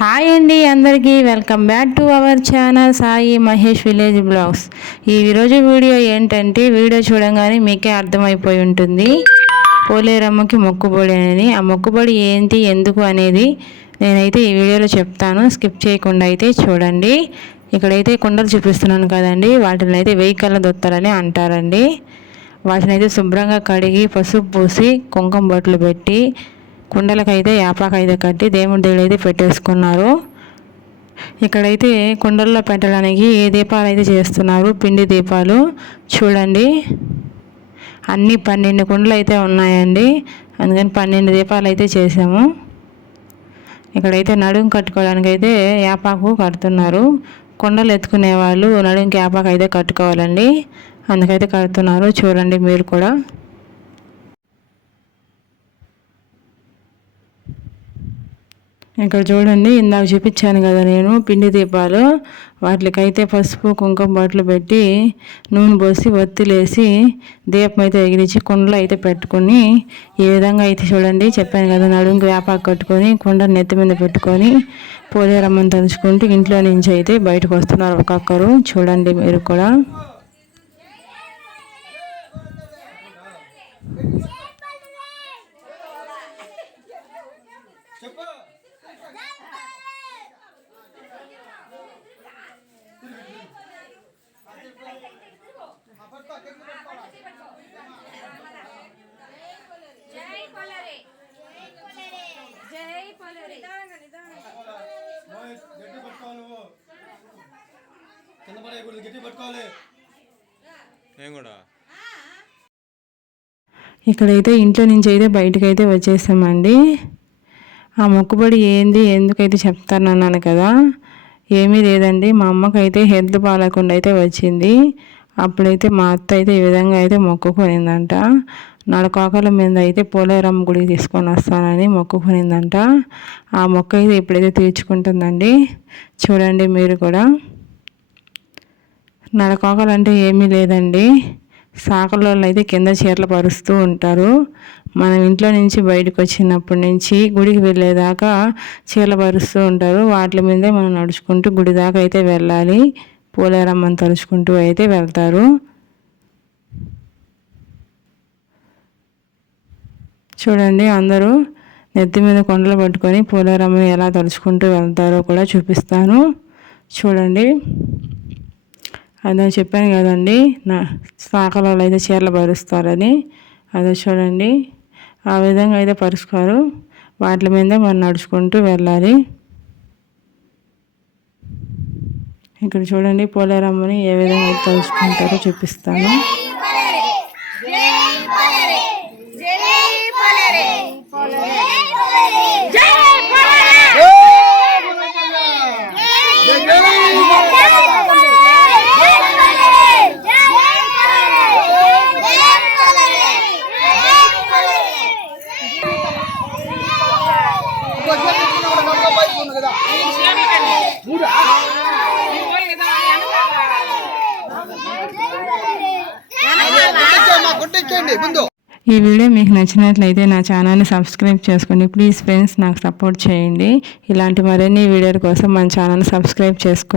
Hi అండి అందరికీ. Welcome back to our channel Sai Mahesh village vlogs ఈ ఈరోజు వీడియో ఏంటంటే వీడియో చూడంగానే మీకే అర్థమైపోయి ఉంటుంది. పోలేరమ్మకి మొక్కుబడి అనేది ఆ మొక్కుబడి ఏంటి ఎందుకు అనేది నేనైతే ఈ వీడియోలో చెప్తాను. స్కిప్ చేయకుండా అయితే చూడండి. ఇక్కడైతే కుండలు చూపిస్తున్నాను కదండి. వాటిని అయితే వెయ్యి దొత్తారని అంటారండి. వాటిని అయితే శుభ్రంగా కడిగి పసుపు పూసి కుంకుమ బొట్లు పెట్టి కుండలకైతే యాపాకైతే కట్టి దేవుడి దేవుడు అయితే పెట్టేసుకున్నారు. ఇక్కడైతే కుండల్లో పెట్టడానికి ఏ దీపాలు అయితే చేస్తున్నారు? పిండి దీపాలు. చూడండి. అన్ని పన్నెండు కుండలు అయితే ఉన్నాయండి. అందుకని పన్నెండు దీపాలు అయితే చేసాము ఇక్కడైతే నడుము కట్టుకోవడానికి అయితే యాపాకు కడుతున్నారు. కుండలు ఎత్తుకునే వాళ్ళు నడుంకి యాపాకు అయితే కట్టుకోవాలండి. అందుకైతే కడుతున్నారు. చూడండి మీరు కూడా. ఇక్కడ చూడండి ఇందాక చూపించాను కదా నేను పిండి దీపాలు. వాటికైతే పసుపు కుంకుమ బట్టలు పెట్టి నూనె పోసి ఒత్తిలేసి దీపం అయితే ఎగిరించి కుండలో అయితే పెట్టుకొని ఈ విధంగా అయితే చూడండి చెప్పాను కదా నడుముకి వేపాకు కట్టుకొని కుండ నెత్తి మీద పెట్టుకొని పోలేరమ్మని తలుచుకుంటూ ఇంట్లో నుంచి అయితే బయటకు వస్తున్నారు ఒక్కొక్కరు. చూడండి మీరు కూడా. జై పొలరే జై పొలరే గట్టి పట్టుకోవాలి నువ్వు కింద పడేయకూడదు గట్టి పట్టుకోవాలి నేను కూడా. ఇక్కడైతే ఇంట్లో నుంచి అయితే బయటకు అయితే వచ్చేసామండి. ఆ మొక్కుబడి ఏంది? ఎందుకైతే చెప్తానన్నాను కదా? ఏమీ లేదండి. మా అమ్మకైతే హెల్త్ బాగాలేకుండా అయితే వచ్చింది. అప్పుడైతే మా అత్త అయితే ఈ విధంగా అయితే మొక్కుకునిందంట. నడకాకల మీద అయితే పోలేరమ్మ గుడికి తీసుకొని వస్తానని మొక్కుకునిందంట. ఆ మొక్క అయితే ఇప్పుడైతే తీర్చుకుంటుందండి. చూడండి మీరు కూడా. నడకాకలు అంటే ఏమీ లేదండి. సాకలో అయితే కింద చీరలు పరుస్తూ ఉంటారు. మనం ఇంట్లో నుంచి బయటకు వచ్చినప్పటి నుంచి గుడికి వెళ్ళేదాకా చీరలు పరుస్తూ ఉంటారు. వాటి మీదే మనం నడుచుకుంటూ గుడి దాకా అయితే వెళ్ళాలి. పోలేరమ్మని తలుచుకుంటూ అయితే వెళ్తారు. చూడండి అందరూ నెత్తి మీద కొండలు పట్టుకొని పోలేరమ్మని ఎలా తలుచుకుంటూ వెళ్తారో కూడా చూపిస్తాను. చూడండి. అదే చెప్పాను కదండి నా శాఖలలో అయితే చీరలు భరుస్తారని అదే చూడండి. ఆ విధంగా అయితే పరుచుకోరు. వాటి మీద మనం నడుచుకుంటూ వెళ్ళాలి. ఇక్కడ చూడండి పోలేరమ్మని ఏ విధంగా అయితే తలుచుకుంటారో చూపిస్తాను. ముందు. ఈ వీడియో మీకు నచ్చినట్లయితే నా ఛానల్ని సబ్స్క్రైబ్ చేసుకోండి. ప్లీజ్ ఫ్రెండ్స్ నాకు సపోర్ట్ చేయండి. ఇలాంటి మరిన్ని వీడియోల కోసం మన ఛానల్ సబ్స్క్రైబ్ చేసుకోండి.